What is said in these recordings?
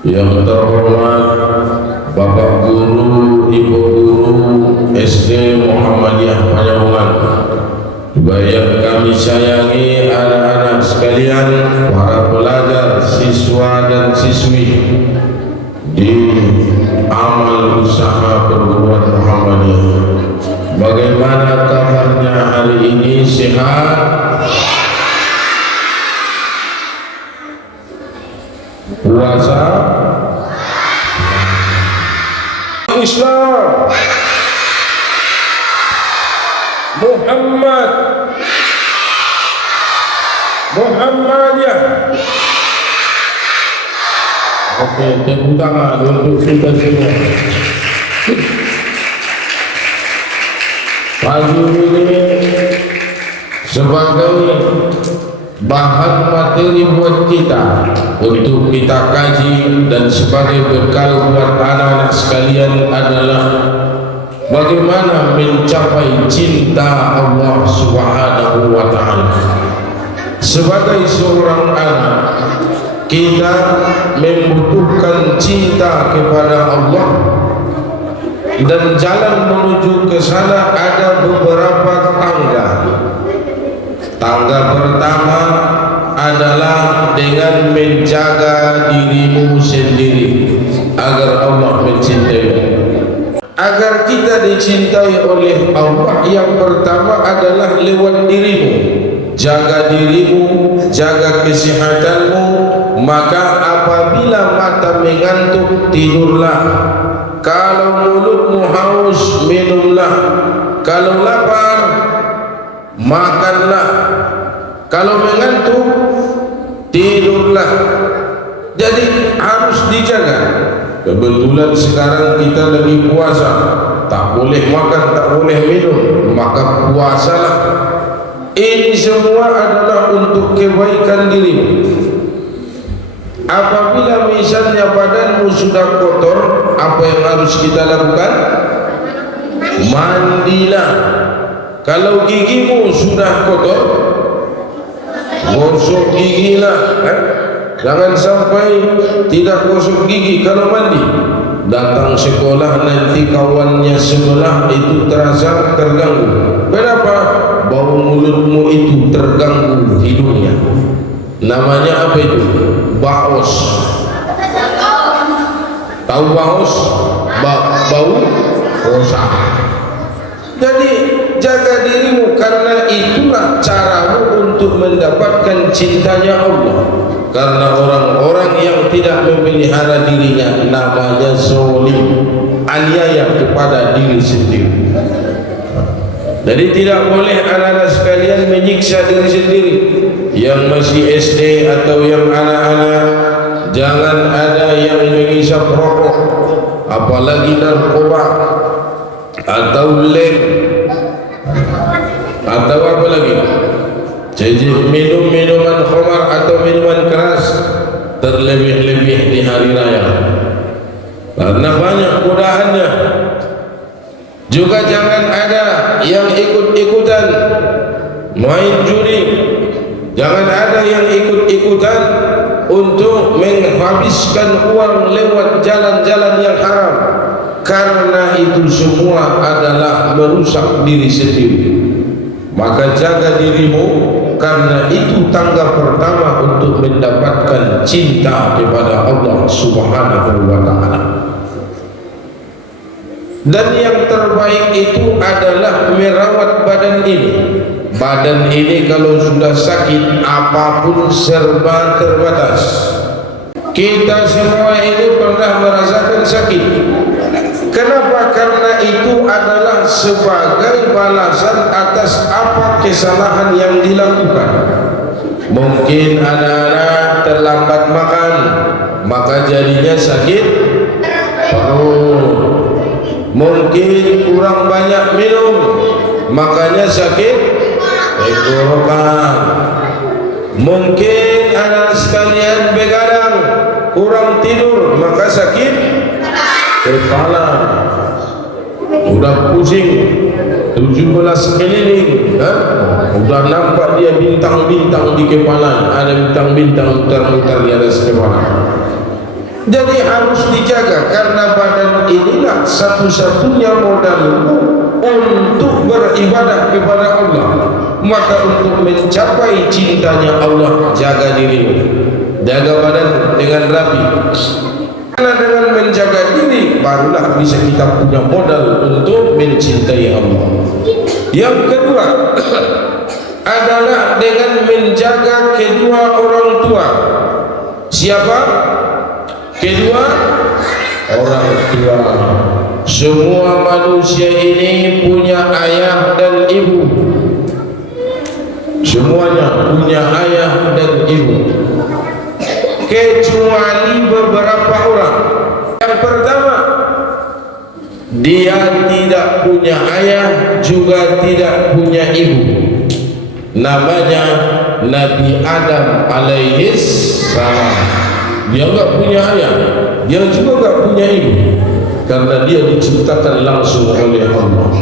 Yang terhormat Bapak Guru, Ibu Guru SD Muhammadiyah Payaungan, juga yang kami sayangi anak-anak sekalian, para pelajar, siswa dan siswi di amal usaha perguruan Muhammadiyah. Bagaimana kabarnya hari ini? Sehat? Puasa? Islam Muhammadiyah. Oke, tepuk tangan untuk kita semua. Pagi ini sebagai bahan materi buat kita untuk kita kaji dan sebagai bekal buat anak-anak sekalian adalah bagaimana mencapai cinta Allah Subhanahu wa Ta'ala. Sebagai seorang anak, kita membutuhkan cinta kepada Allah, dan jalan menuju ke sana ada beberapa tangga. Tangga pertama adalah dengan menjaga dirimu sendiri agar Allah mencintaimu. Agar kita dicintai oleh Allah, yang pertama adalah lewat dirimu. Jaga dirimu, jaga kesehatanmu. Maka apabila mata mengantuk, tidurlah. Kalau mulutmu haus, minumlah. Kalau lapar, makanlah. Kalau mengantuk, tidurlah. Jadi harus dijaga. Kebetulan sekarang kita lagi puasa, tak boleh makan, tak boleh minum, maka puasalah. Ini semua adalah untuk kebaikan dirimu. Apabila misalnya badanmu sudah kotor, apa yang harus kita lakukan? Mandilah. Kalau gigimu sudah kotor, gosok gigilah. Jangan sampai tidak gosok gigi kalau mandi. Datang sekolah nanti kawannya sebelah itu terasa terganggu. Kenapa? Bau mulutmu itu terganggu hidungnya. Namanya apa itu? Baos. Tahu baos? Bau rosak. Jadi jaga dirimu, karena itulah caramu untuk mendapatkan cintanya Allah. Karena orang-orang yang tidak memelihara dirinya namanya zalim, aniaya kepada diri sendiri. Jadi tidak boleh anak-anak sekalian menyiksa diri sendiri. Yang masih SD atau yang anak-anak, jangan ada yang menghisap rokok, apalagi narkoba atau lem atau apa lagi, jadi minum minuman khamar atau minuman keras, terlebih-lebih di hari raya, karena banyak godaannya. Juga jangan ada yang ikut-ikutan main judi, jangan ada yang ikut-ikutan untuk menghabiskan uang lewat jalan-jalan yang haram, karena itu semua adalah merusak diri sendiri. Maka jaga dirimu, karena itu tangga pertama untuk mendapatkan cinta kepada Allah Subhanahu wa Ta'ala. Dan yang terbaik itu adalah merawat badan ini. Badan ini kalau sudah sakit, apapun serba terbatas. Kita semua ini pernah merasakan sakit. Kenapa? Karena itu adalah sebagai balasan atas apa kesalahan yang dilakukan. Mungkin anak-anak terlambat makan, maka jadinya sakit perut. Mungkin kurang banyak minum, makanya sakit tenggorokan. Mungkin anak sekalian begadang, kurang tidur, maka sakit kepala. Udah pusing 17 keliling, udah nampak dia bintang-bintang di kepala, ada bintang-bintang muter-muter di atas kepala. Jadi harus dijaga, karena badan inilah satu-satunya modalmu untuk beribadah kepada Allah. Maka untuk mencapai cintanya Allah, jaga dirimu, jaga badan dengan rapi. Karena dengan menjaga diri barulah bisa kita punya modal untuk mencintai Allah. Yang kedua adalah dengan menjaga kedua orang tua. Siapa? Kedua orang tua. Semua manusia ini punya ayah dan ibu. Semuanya punya ayah dan ibu, kecuali beberapa orang. Yang pertama, dia tidak punya ayah juga tidak punya ibu. Namanya Nabi Adam alaihis salam. Dia enggak punya ayah, dia juga enggak punya ibu, karena dia diciptakan langsung oleh Allah.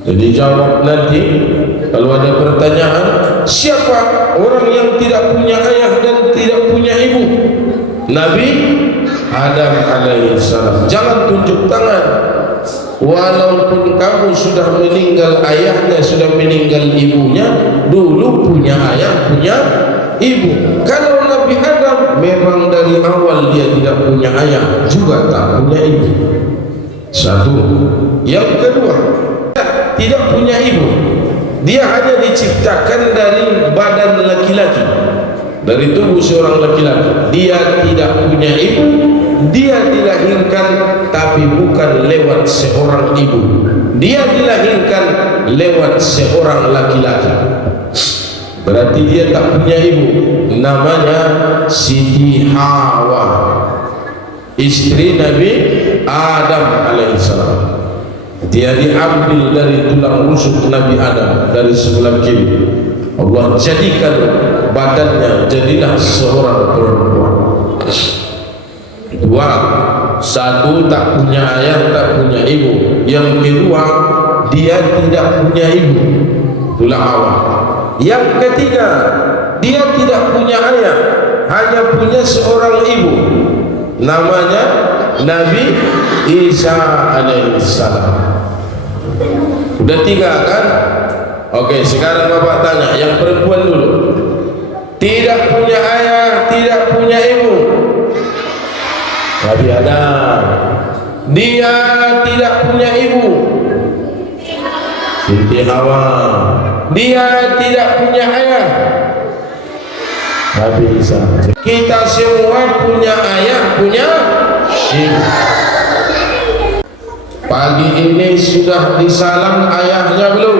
Jadi jawab nanti kalau ada pertanyaan, siapa orang yang tidak punya ayah dan tidak punya ibu? Nabi Adam alaihissalam. Jangan tunjuk tangan. Walaupun kamu sudah meninggal ayahnya, sudah meninggal ibunya, dulu punya ayah, punya ibu. Kalau Nabi Adam memang dari awal dia tidak punya ayah, juga tak punya ibu. Satu. Yang kedua, tidak punya ibu. Dia hanya diciptakan dari badan laki-laki, dari tubuh seorang laki-laki. Dia tidak punya ibu. Dia dilahirkan tapi bukan lewat seorang ibu. Dia dilahirkan lewat seorang laki-laki. Berarti dia tak punya ibu. Namanya Siti Hawa, istri Nabi Adam alaihissalam. Dia diambil dari tulang rusuk Nabi Adam dari sebelah kiri. Allah jadikan badannya jadilah seorang perempuan. Dua, satu tak punya ayah, tak punya ibu. Yang kedua, dia tidak punya ibu. Itulah Hawa. Yang ketiga, dia tidak punya ayah, hanya punya seorang ibu. Namanya Nabi Isa alaihissalam. Udah tiga kan? Oke, sekarang Bapak tanya yang perempuan dulu. Tidak punya ayah, tidak punya ibu. Nabi Adam. Dia tidak punya ibu. Siti Hawa. Dia tidak punya ayah. Nabi Isa. Kita semua punya ayah, punya ibu. Pagi ini sudah disalam ayahnya belum?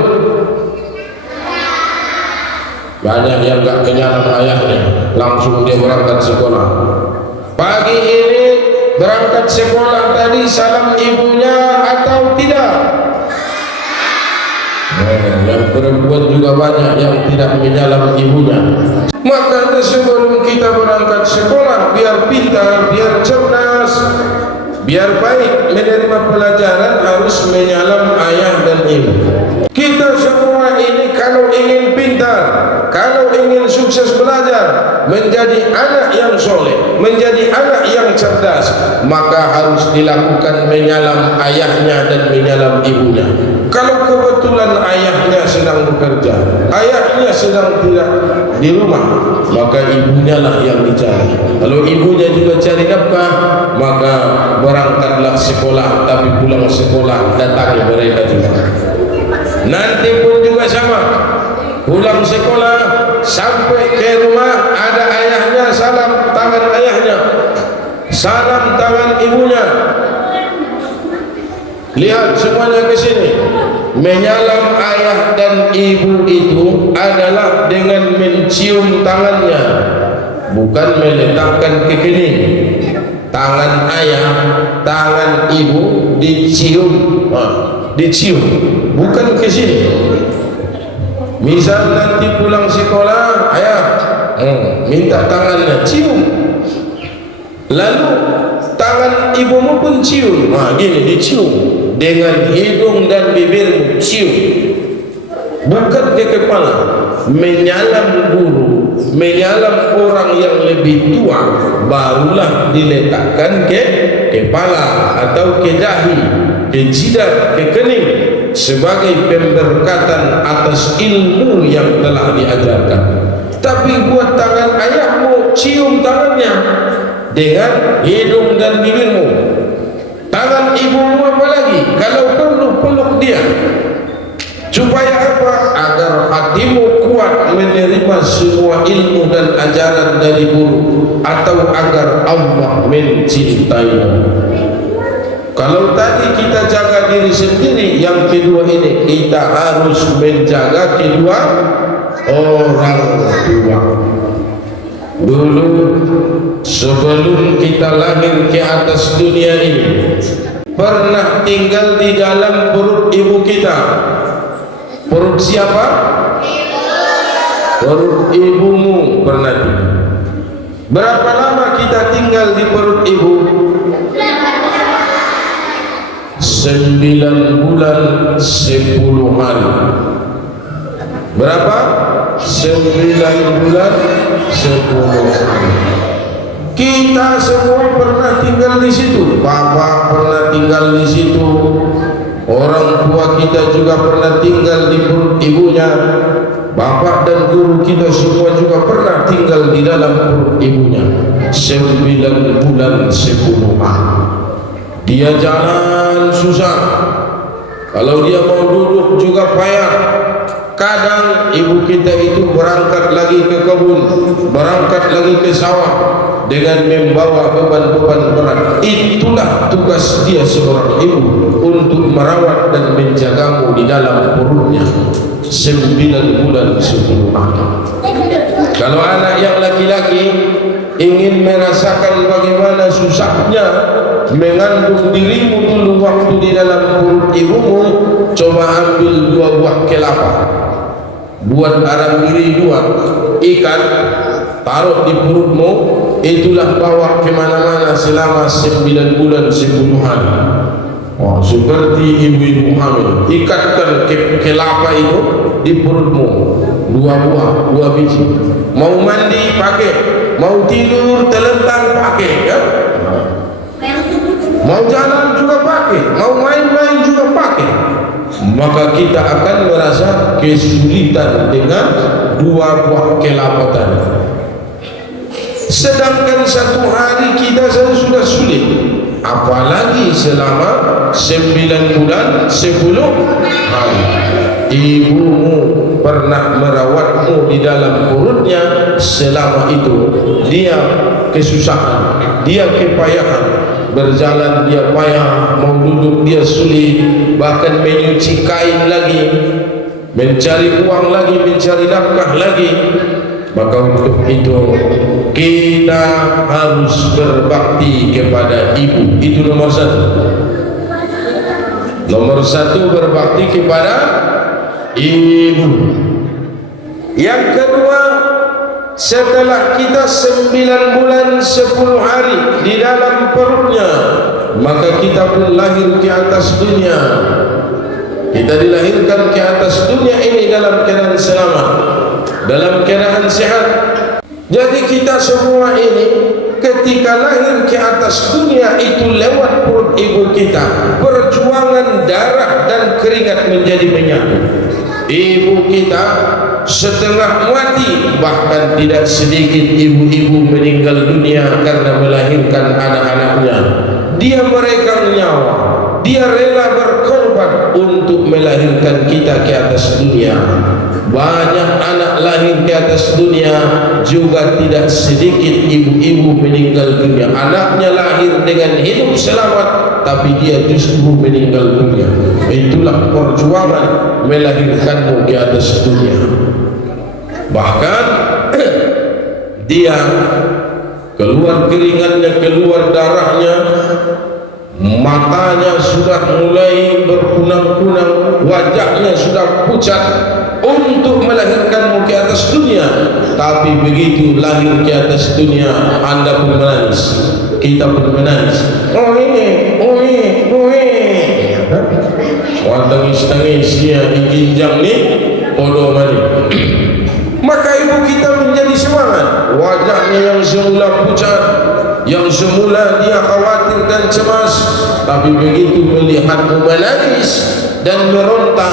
Banyak yang enggak menyalam ayahnya, langsung dia berangkat sekolah. Pagi ini berangkat sekolah tadi salam ibunya atau tidak? Yang perempuan juga banyak yang tidak menyalam ibunya. Maka sebelum kita berangkat sekolah, biar pintar, biar cerdas, biar baik menerima pelajaran, harus menyalam ayah dan ibu. Kita semua ini kalau ingin pintar, kalau ingin sukses belajar, menjadi anak yang soleh, menjadi anak yang cerdas, maka harus dilakukan menyalam ayahnya dan menyalam ibunya. Kalau kebetulan ayahnya sedang bekerja, ayahnya sedang tidak di rumah, maka ibunya lah yang dicari. Kalau ibunya juga cari nafkah, maka berangkatlah sekolah, tapi pulang sekolah datangi mereka juga. Nanti pun juga sama, pulang sekolah sampai ke rumah ada ayahnya, salam tangan ayahnya, salam tangan ibunya. Lihat semuanya ke sini. Menyalam ayah dan ibu itu adalah dengan mencium tangannya, bukan meletakkan ke kening. Tangan ayah, tangan ibu dicium, dicium, bukan ke sini. Misal nanti pulang sekolah, ayah minta tangannya, cium. Lalu tangan ibumu pun cium. Gini dicium dengan hidung dan bibirmu, cium, bukan ke kepala. Menyalam guru menyalam orang yang lebih tua, barulah diletakkan ke kepala atau ke dahi, ke jidat, ke kening, sebagai pemberkatan atas ilmu yang telah diajarkan. Tapi buat tangan ayahmu, cium tangannya dengan hidung dan bibirmu. Tangan ibumu apalagi, kalau perlu peluk dia. Supaya apa? Agar hatimu kuat menerima semua ilmu dan ajaran dari guru, atau agar Allah mencintaimu. Kalau tadi kita jaga diri sendiri, yang kedua ini kita harus menjaga kedua orang tua. Dulu sebelum kita lahir ke atas dunia ini, pernah tinggal di dalam perut ibu kita. Perut siapa? Perut ibumu pernah tinggal. Berapa lama kita tinggal di perut ibu? 9 bulan 10 hari. Berapa? 9 bulan 10 hari. Kita semua pernah tinggal di situ. Papa pernah tinggal di situ. Orang tua kita juga pernah tinggal di perut ibunya. Bapak dan guru kita semua juga pernah tinggal di dalam perut ibunya 9 bulan 10 hari. Dia jalan susah, kalau dia mau duduk juga payah. Kadang ibu kita itu berangkat lagi ke kebun, berangkat lagi ke sawah dengan membawa beban-beban berat. Itulah tugas dia seorang ibu, untuk merawat dan menjagamu di dalam perutnya 9 bulan 10 hari. Kalau anak yang laki-laki ingin merasakan bagaimana susahnya mengandung dirimu dulu waktu di dalam perut ibumu, coba ambil 2 buah kelapa, buat arang diri 2, ikan, taruh di perutmu, itulah bawa kemana-mana selama 9 bulan 10 hari. Oh, seperti ibu-ibu hamil, ikatkan kelapa itu di perutmu, 2 buah, 2 biji. Mau mandi pakai, mau tidur terlentang pakai, ya. Mau jalan juga pakai, mau main-main juga pakai. Maka kita akan merasa kesulitan dengan 2 buah kelapa tadi. Sedangkan 1 hari kita sudah sulit, apalagi selama 9 bulan 10 hari. Ibumu pernah merawatmu di dalam perutnya selama itu. Dia kesusahan, dia kepayahan, berjalan dia payah, mau duduk dia sulit, bahkan menyuci kain lagi, mencari uang lagi, mencari nafkah lagi. Maka untuk itu kita harus berbakti kepada ibu. Itu nomor 1. Nomor 1, berbakti kepada ibu. Yang kedua, setelah kita 9 bulan 10 hari di dalam perutnya, maka kita pun lahir ke atas dunia. Kita dilahirkan ke atas dunia ini dalam keadaan selamat, dalam keadaan sehat. Jadi kita semua ini ketika lahir ke atas dunia itu lewat perut ibu kita, perjuangan darah dan keringat menjadi menyatu. Ibu kita setengah mati, bahkan tidak sedikit ibu-ibu meninggal dunia karena melahirkan anak-anaknya. Dia meregang nyawa, dia rela berkorban untuk melahirkan kita ke atas dunia. Banyak anak lahir ke atas dunia, juga tidak sedikit ibu-ibu meninggal dunia. Anaknya lahir dengan hidup selamat, tapi dia justru meninggal dunia. Itulah perjuangan melahirkanmu ke atas dunia. Bahkan dia keluar keringatnya, keluar darahnya, matanya sudah mulai berkunang-kunang, wajahnya sudah pucat untuk melahirkanmu ke atas dunia. Tapi begitu lahir ke atas dunia, Anda pun menangis, kita pun menangis. Tangis-tangis dia di ginjang ni podo mani. Maka ibu kita menjadi semangat. wajahnya yang semula pucat, yang semula dia khawatir dan cemas, tapi begitu melihatmu menangis dan meronta,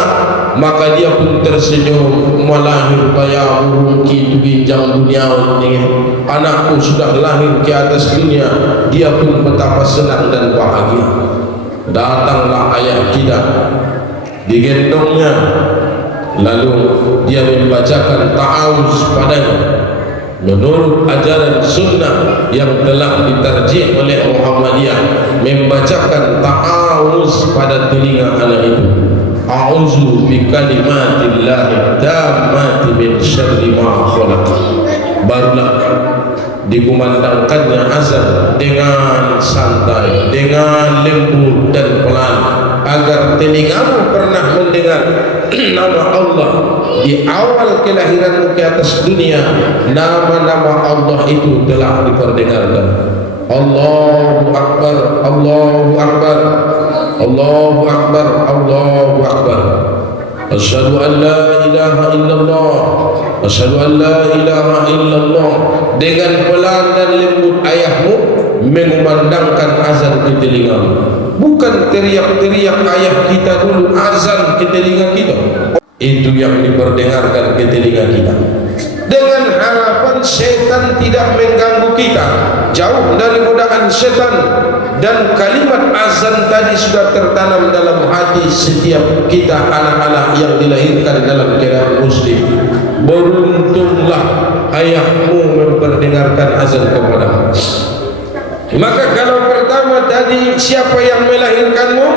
maka dia pun tersenyum. Malahir bayar burung kitu ginjang dunia ini, anakku sudah lahir ke atas dunia. Dia pun betapa senang dan bahagia. Datanglah ayah kita, digendongnya, lalu dia membacakan ta'awuz padanya menurut ajaran sunnah yang telah ditarjih oleh Muhammadiyah, membacakan ta'awuz pada telinga anak itu. A'udzu bi kalimatillahi tammati min syarri ma khalaq. Barulah dikumandangkannya azan dengan santai, dengan lembut dan pelan, agar telingamu pernah mendengar nama Allah di awal kelahiranmu ke atas dunia. Nama-nama Allah itu telah diperdengarkan. Allahu Akbar, Allahu Akbar, Allahu Akbar, Allahu Akbar. Asyhadu an la ilaha illallah, asyhadu an la ilaha illallah. Dengan pelan dan lembut ayahmu mengumandangkan azan ke telingamu. Bukan teriak-teriak ayah kita dulu azan ke telinga kita. Itu yang diperdengarkan ke telinga kita. Dengan harapan setan tidak mengganggu kita, jauh dari godaan setan. Dan kalimat azan tadi sudah tertanam dalam hati setiap kita anak-anak yang dilahirkan dalam keadaan muslim. Beruntunglah ayahmu memperdengarkan azan kepadamu. Maka kalau pertama tadi, siapa yang melahirkanmu?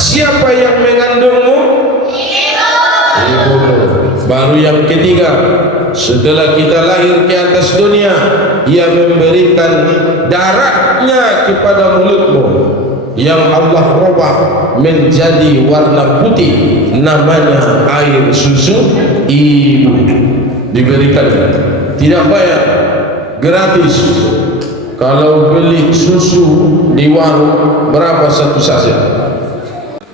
Siapa yang mengandungmu? Ibumu. Baru yang ketiga, setelah kita lahir ke atas dunia, ia memberikan darahnya kepada mulutmu yang Allah rubah menjadi warna putih, namanya air susu ibu. Diberikan, tidak bayar, gratis. Kalau beli susu di warung berapa satu saset?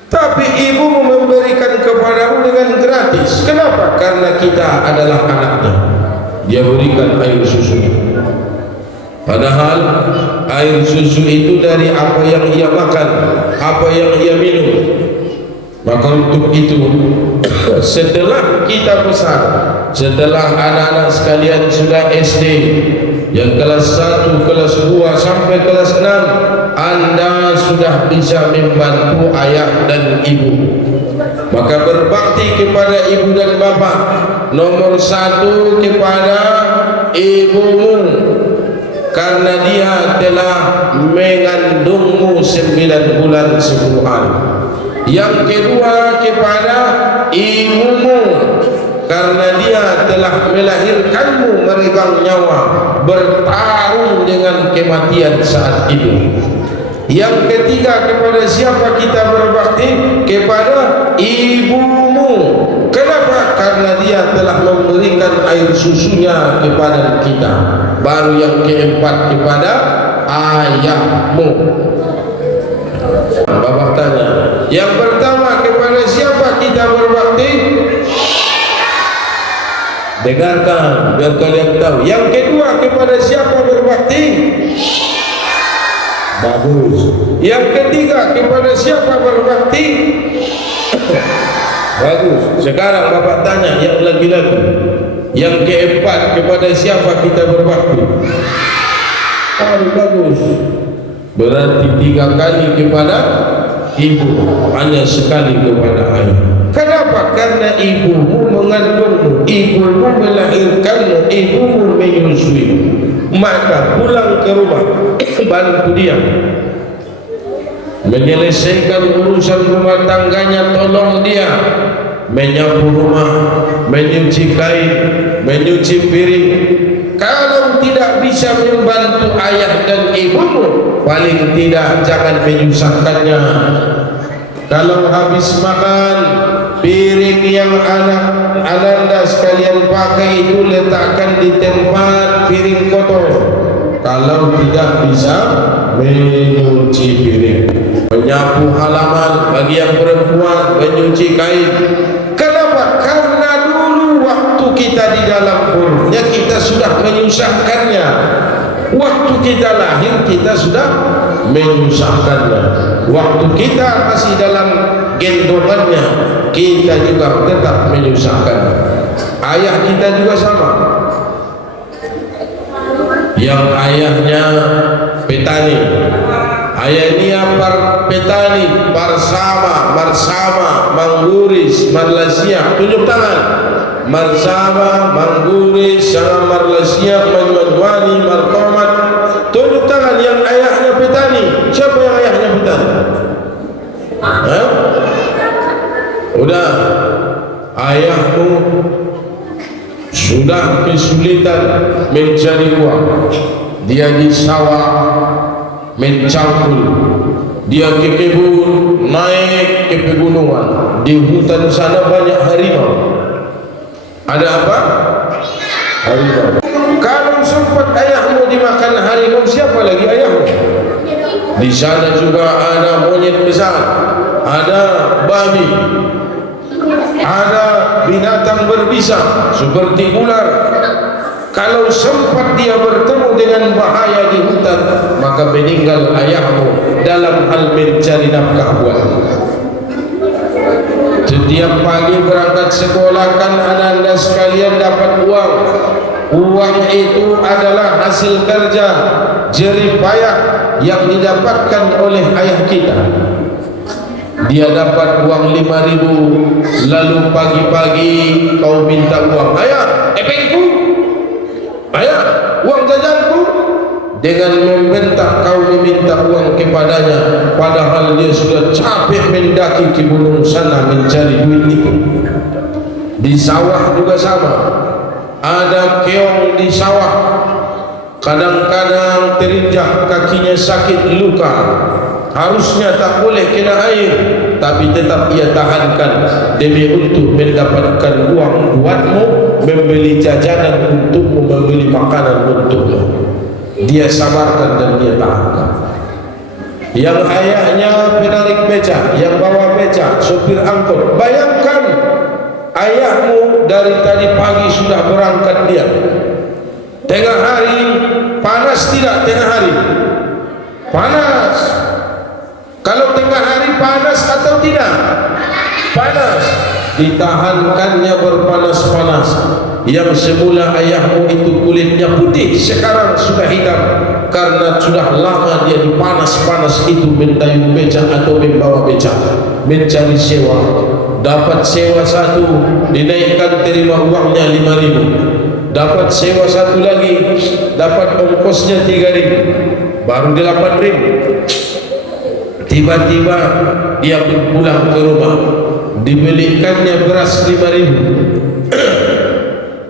Tapi ibumu memberikan kepadamu dengan gratis. Kenapa? Karena kita adalah anaknya. Dia berikan air susunya. Padahal air susu itu dari apa yang ia makan, apa yang ia minum. Maka untuk itu, setelah kita besar, setelah anak-anak sekalian sudah SD, yang kelas 1, kelas 2 sampai kelas 6, Anda sudah bisa membantu ayah dan ibu. Maka berbakti kepada ibu dan bapak. Nomor 1 kepada ibumu, karena dia telah mengandungmu 9 bulan 10 hari. Yang kedua kepada ibumu, karena dia telah melahirkanmu meregang nyawa, bertarung dengan kematian saat itu. Yang ketiga, kepada siapa kita berbakti? Kepada ibumu. Kenapa? Karena dia telah memberikan air susunya kepada kita. Baru yang keempat, kepada ayahmu. Bapak tanya, yang pertama kepada siapa kita berbakti? Dengarkan biar kalian tahu. Yang kedua, kepada siapa berbakti? Bagus. Yang ketiga, kepada siapa berbakti? Bagus. Sekarang bapak tanya yang lagi-lagi. Yang keempat, kepada siapa kita berbakti? Bagus. Berarti 3 kali kepada ibu, hanya sekali kepada ayah. Kenapa? Karena ibumu mengandungmu, ibumu melahirkanmu, ibumu menyusuimu. Maka pulang ke rumah, bantu dia menyelesaikan urusan rumah tangganya. Tolong dia menyapu rumah, menyuci kain, menyuci piring. Kalau tidak bisa membantu ayah dan ibumu, paling tidak jangan menyusahkannya. Kalau habis makan, piring yang anak-anak sekalian pakai itu letakkan di tempat piring kotor. Kalau tidak bisa, menyuci piring, menyapu halaman bagi yang perempuan, menyuci kain. Kenapa? Karena dulu waktu kita di dalam perutnya kita sudah menyusahkannya. Waktu kita lahir kita sudah menyusahkannya. Waktu kita masih dalam gendongannya kita juga tetap menyusahkan. Ayah kita juga sama. Yang ayahnya petani, ayahnya petani, Marsama, Mangguris, Malaysia, tunjuk tangan. Marsama, Mangguris, sama Malaysia, Banyuwangi, Martomat, tunjuk tangan yang ayahnya petani. Siapa yang ayahnya petani? Hah? Udah, ayahmu sudah kesulitan mencari uang. Dia di sawah mencangkul, dia ke kebun, naik ke pegunungan. Di hutan sana banyak harimau. Ada apa? Harimau. Kalau sempat ayahmu dimakan harimau, siapa lagi ayahmu? Di sana juga ada monyet besar, ada babi, ada binatang berbisa seperti ular. Kalau sempat dia bertemu dengan bahaya di hutan, maka meninggal ayahmu dalam hal mencari nafkah buatmu. Setiap pagi berangkat sekolah kan anda sekalian dapat uang. Uang itu adalah hasil kerja jerih payah yang didapatkan oleh ayah kita. Dia dapat uang 5.000, lalu pagi-pagi kau minta uang. Ayah, epengku, ayah, uang jajanku. Dengan membentak kau meminta uang kepadanya, padahal dia sudah capek mendaki ke gunung sana mencari duit itu. Di sawah juga sama. Ada keong di sawah, kadang-kadang terinjak kakinya sakit luka. Harusnya tak boleh kena air, tapi tetap ia tahankan demi untuk mendapatkan uang buatmu, membeli jajanan untukmu, membeli makanan untukmu. Dia sabarkan dan dia tahankan. Yang ayahnya penarik beca, yang bawa beca, sopir angkot. Bayangkan ayahmu dari tadi pagi sudah berangkat dia. Tengah hari panas tidak? Tengah hari panas. Kalau tengah hari panas atau tidak? Panas. Ditahankannya berpanas-panas. Yang semula ayahmu itu kulitnya putih, sekarang sudah hitam karena sudah lama dia di panas-panas itu mendayung beca atau membawa beca, mencari sewa. Dapat sewa satu, dinaikkan terima uangnya 5.000. Dapat sewa satu lagi, dapat ongkosnya 3.000, baru 8.000. Tiba-tiba dia pun pulang ke rumah, dibelikannya beras 5.000.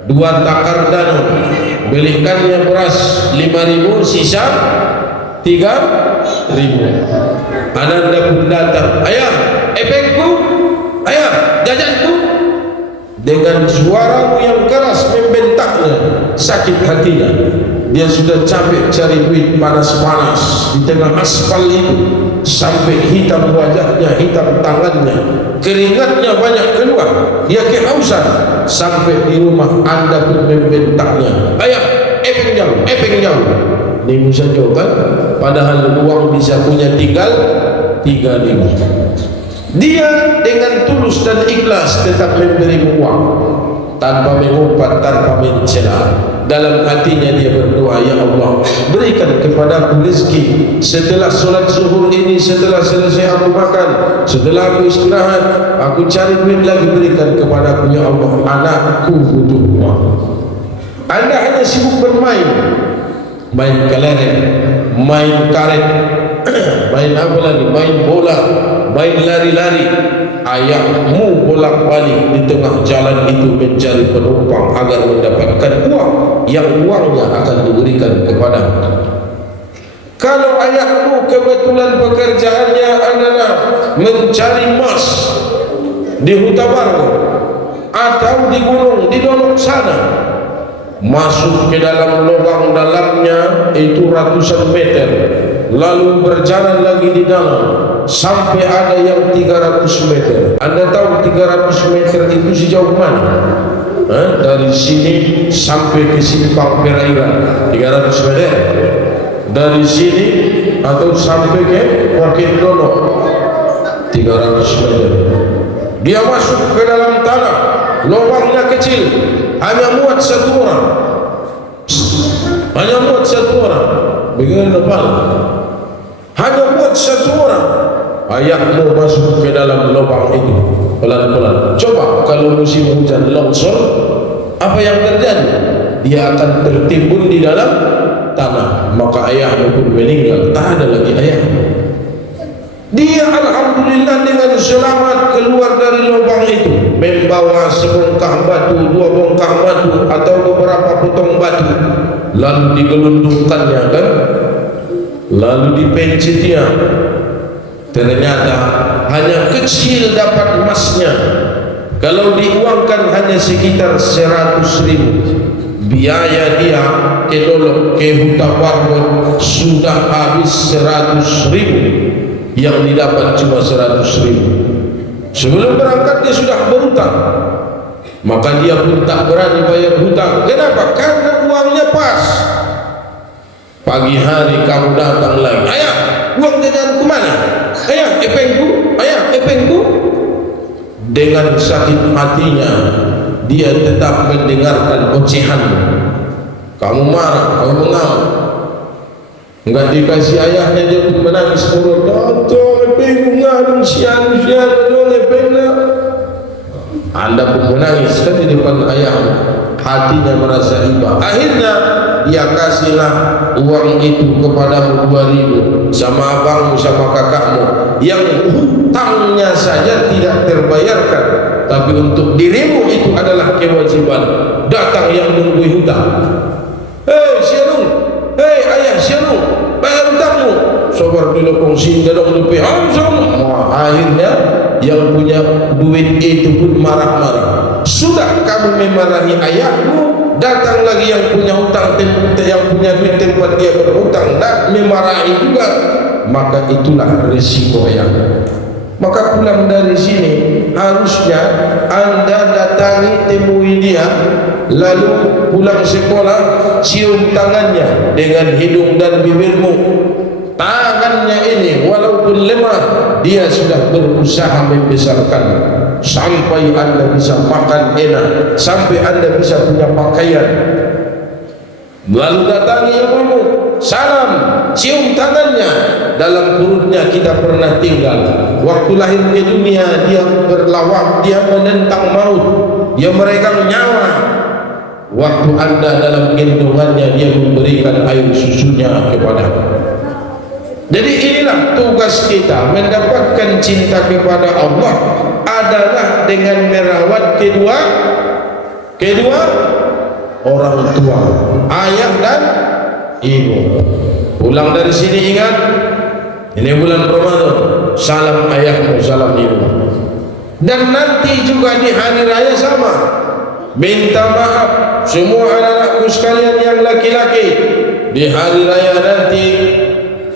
2 takar danau, belikannya beras 5.000, sisa 3.000. Ananda pun datang, ayah, epengku, ayah, jajanku. Dengan suaramu yang keras membentaknya, sakit hatinya. Dia sudah capek cari duit panas-panas di tengah aspal itu, sampai hitam wajahnya, hitam tangannya, keringatnya banyak keluar. Dia kehausan. Sampai di rumah anda pun membentaknya, ayah, epeng jauh, epeng jauh. Ini bisa jawaban, padahal uang bisa punya tinggal 3.000. Dia dengan tulus dan ikhlas tetap memberi uang, tanpa mengumpat, tanpa mencela. Dalam hatinya dia berdoa, ya Allah, berikan kepadaku rezeki setelah solat zuhur ini, setelah selesai aku makan, setelah aku istirahat, aku cari duit lagi, berikan kepadaku ya Allah, anakku butuh uang. Anda hanya sibuk bermain, main kelereng, main karet, main apa lagi, main bola, main lari-lari. Ayahmu bolak-balik di tengah jalan itu mencari penumpang agar mendapatkan uang yang uangnya akan diberikan kepada. Kalau ayahmu kebetulan pekerjaannya adalah mencari emas di Huta Baru atau di gunung di Dolok sana, masuk ke dalam lubang dalamnya itu ratusan meter, lalu berjalan lagi di dalam sampai ada yang 300 meter. Anda tahu 300 meter itu sejauh mana? dari sini sampai ke Simpang Perairan 300 meter, dari sini atau sampai ke Wakil Dono 300 meter. Dia masuk ke dalam tanah, lubangnya kecil, hanya muat satu orang, hanya muat satu orang. Bagaimana Pak? Hanya muat satu orang. Ayahmu masuk ke dalam lubang itu pelan-pelan. Coba kalau musim hujan longsor, apa yang terjadi? Dia akan tertimbun di dalam tanah, maka ayahmu pun meninggal. Tak ada lagi ayah. Dia alhamdulillah dengan selamat keluar dari lubang itu, membawa sebongkah batu, 2 bongkah batu atau beberapa potong batu, lalu digelundungkannya kan, lalu dipencetnya. Ternyata hanya kecil dapat emasnya. Kalau diuangkan hanya sekitar 100.000. Biaya dia ke Dolok, ke Huta Barbot sudah habis 100.000. Yang didapat cuma 100.000. Sebelum berangkat dia sudah berhutang, maka dia pun tak berani bayar hutang. Kenapa? Karena uangnya pas. Pagi hari kamu datang lagi, ayah, uang jajanku mana? Ayah, epengku, ayah, epengku. Dengan sakit hatinya dia tetap mendengarkan ocehanmu. Kamu marah, kamu mengamuk. Enggak dikasih ayahnya, dia pun menangis murut. Tonton, epengku ngadung sian-sian, epengnya. Anda pun menangis kan di depan ayahmu. Hatinya merasa iba. Akhirnya dia kasihlah uang itu kepadamu 2.000 sama abangmu sama kakakmu yang hutangnya saja tidak terbayarkan, tapi untuk dirimu itu adalah kewajiban. Datang yang menunggu hutang. Hei Sianung, hei ayah Sianung, bayar hutangmu. Sobar dulu kongsi dadong lupi. Akhirnya yang punya duit itu pun marah-marah. Sudah kamu memarahi ayahmu, datang lagi yang punya hutang, yang punya duit tempat dia berhutang, dan memarahi juga. Maka itulah risiko ayah. Maka pulang dari sini harusnya Anda datangi, temui dia, lalu pulang sekolah cium tangannya dengan hidung dan bibirmu. Tangannya ini walaupun lemah, dia sudah berusaha membesarkan sampai Anda bisa makan enak, sampai Anda bisa punya pakaian. Lalu datangi ibumu, salam, cium tangannya. Dalam perutnya kita pernah tinggal. Waktu lahir ke dunia dia berlawak, dia menentang maut, dia meregang nyawa. Waktu Anda dalam gendongannya, dia memberikan air susunya kepada. Jadi inilah tugas kita, mendapatkan cinta kepada Allah adalah dengan merawat kedua orang tua, ayah dan ibu. Pulang dari sini ingat, ini bulan Ramadan, salam ayahmu, salam ibu. Dan nanti juga di hari raya sama, minta maaf semua anak-anakku sekalian yang laki-laki. Di hari raya nanti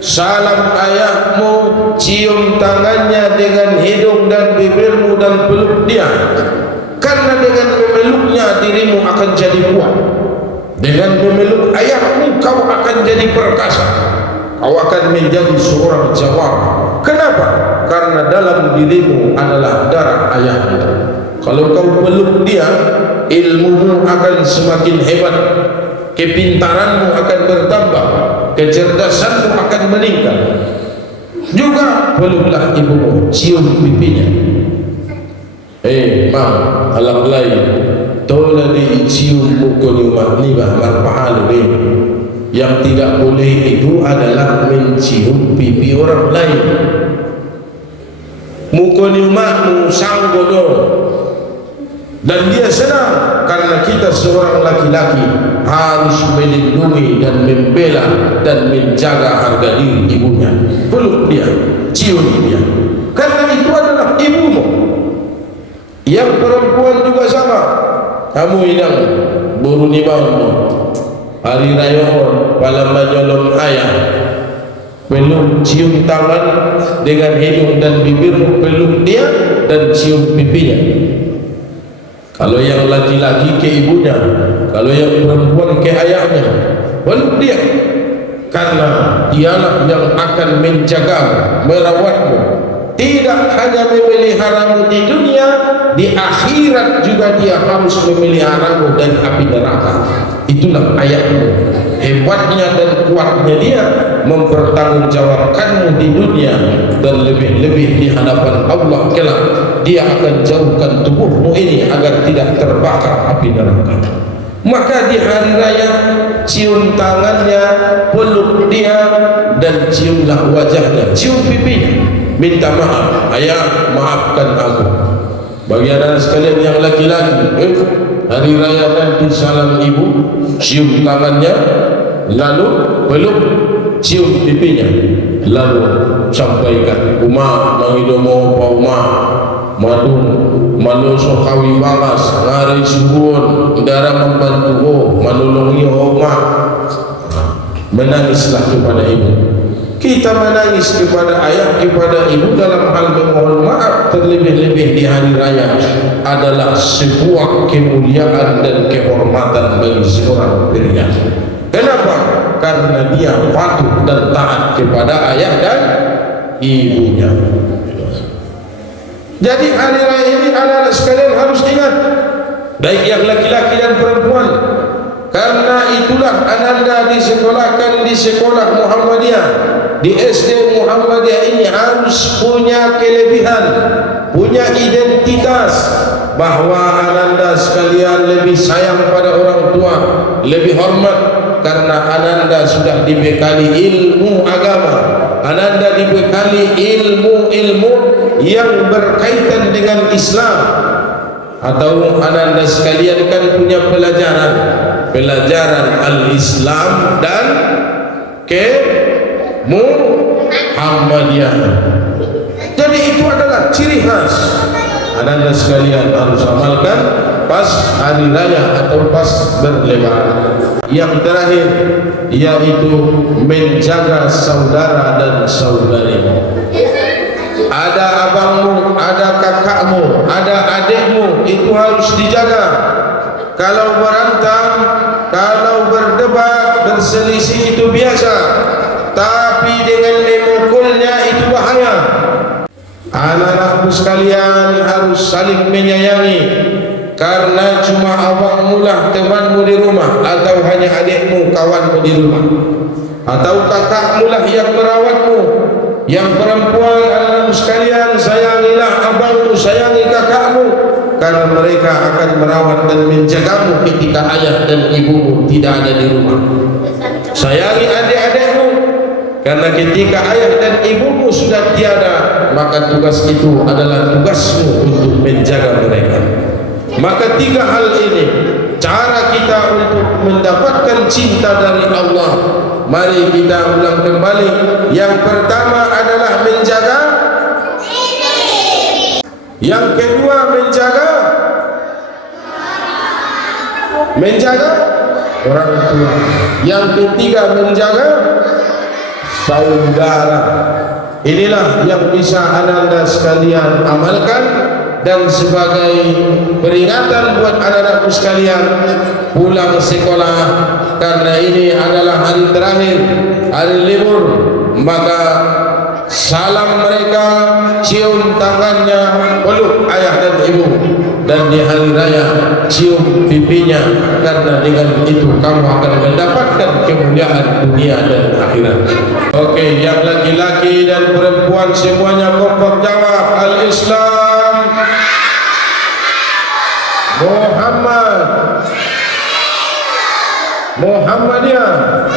salam ayahmu, cium tangannya dengan hidung dan bibirmu dan peluk dia. Karena dengan memeluknya dirimu akan jadi kuat. Dengan memeluk ayahmu kau akan jadi perkasa. Kau akan menjadi seorang jawab. Kenapa? Karena dalam dirimu adalah darah ayahmu. Kalau kau peluk dia, ilmumu akan semakin hebat, kepintaranmu akan bertambah, kecerdasanmu akan meningkat. Juga peluklah ibumu, cium pipinya. Mam, alam lain tola di cium mukul maknibah marpahalu yang tidak boleh itu adalah mencium pipi orang lain. Mukul makmu sanggono. Dan dia senang karena kita seorang laki-laki harus melindungi dan membela dan menjaga harga diri ibunya. Peluk dia, cium dia, karena itu adalah ibumu. Yang perempuan juga sama. Kamu hilang buru nibamu hari raya malam menyolong ayah, peluk cium tangan dengan hidung dan bibirmu, peluk dia dan cium pipinya. Kalau yang laki-laki ke ibunya, kalau yang perempuan ke ayahnya, peluk dia, karena dialah yang akan menjagamu, merawatmu, tidak hanya memeliharamu di dunia, di akhirat juga dia harus memeliharamu dari api neraka. Itulah ayahmu. Hebatnya dan kuatnya dia mempertanggungjawabkanmu di dunia, dan lebih-lebih di hadapan Allah kelak dia akan jauhkan tubuhmu ini agar tidak terbakar api neraka. Maka di hari raya cium tangannya, peluk dia, dan ciumlah wajahnya, cium pipinya, minta maaf, ayah maafkan aku. Bagi anak sekalian yang laki-laki, hari raya nanti salam ibu, cium tangannya, lalu peluk, cium pipinya, lalu sampaikan, Uma mangidomo pa Uma madung maluso kawi balas ngari subuhun udara membantu manulungi Uma. Menangislah kepada ibu. Kita menangis kepada ayah, kepada ibu dalam hal memohon maaf, terlebih-lebih di hari raya adalah sebuah kemuliaan dan kehormatan bagi seorang pria. Kenapa? Karena dia patuh dan taat kepada ayah dan ibunya. Jadi hari raya ini anak-anak sekalian harus ingat, baik yang laki-laki dan perempuan. Karena itulah ananda disekolahkan di sekolah Muhammadiyah, di SD Muhammadiyah ini harus punya kelebihan, punya identitas, bahwa ananda sekalian lebih sayang pada orang tua, lebih hormat, karena ananda sudah dibekali ilmu agama, ananda dibekali ilmu-ilmu yang berkaitan dengan Islam. Atau ananda sekalian kan punya pelajaran al-Islam dan Muhammadiyah. Jadi itu adalah ciri khas. Ananda sekalian harus amalkan pas hari raya atau pas berlebaran. Yang terakhir yaitu menjaga saudara dan saudari. Ada abangmu, ada kakakmu, ada adikmu, itu harus dijaga. Kalau berantem, kalau berdebat, berselisih itu biasa, tapi dengan memukulnya itu bahaya. Anak-anakku sekalian harus saling menyayangi, karena cuma abangmu lah temanmu di rumah, atau hanya adikmu kawanmu di rumah, atau kakakmu lah yang merawatmu. Yang perempuan, anak-anakku sekalian, sayangilah abangmu, sayangi kakakmu, karena mereka akan merawat dan menjagamu ketika ayah dan ibumu tidak ada di rumah. Sayangi adik-adikmu, karena ketika ayah dan ibumu sudah tiada, maka tugas itu adalah tugasmu untuk menjaga mereka. Maka tiga hal ini cara kita untuk mendapatkan cinta dari Allah. Mari kita ulang kembali. Yang pertama adalah menjaga, yang kedua menjaga orang tua, yang ketiga menjaga saudara. Inilah yang bisa ananda sekalian amalkan, dan sebagai peringatan buat anak-anakku sekalian pulang sekolah, karena ini adalah hari terakhir, hari libur, maka salam mereka, cium tangannya, peluk ayah dan ibu, dan di hari raya cium pipinya, karena dengan itu kamu akan mendapatkan kemuliaan dunia dan akhirat. Oke, yang laki-laki dan perempuan semuanya kompak jawab, al-Islam, Muhammadiyah.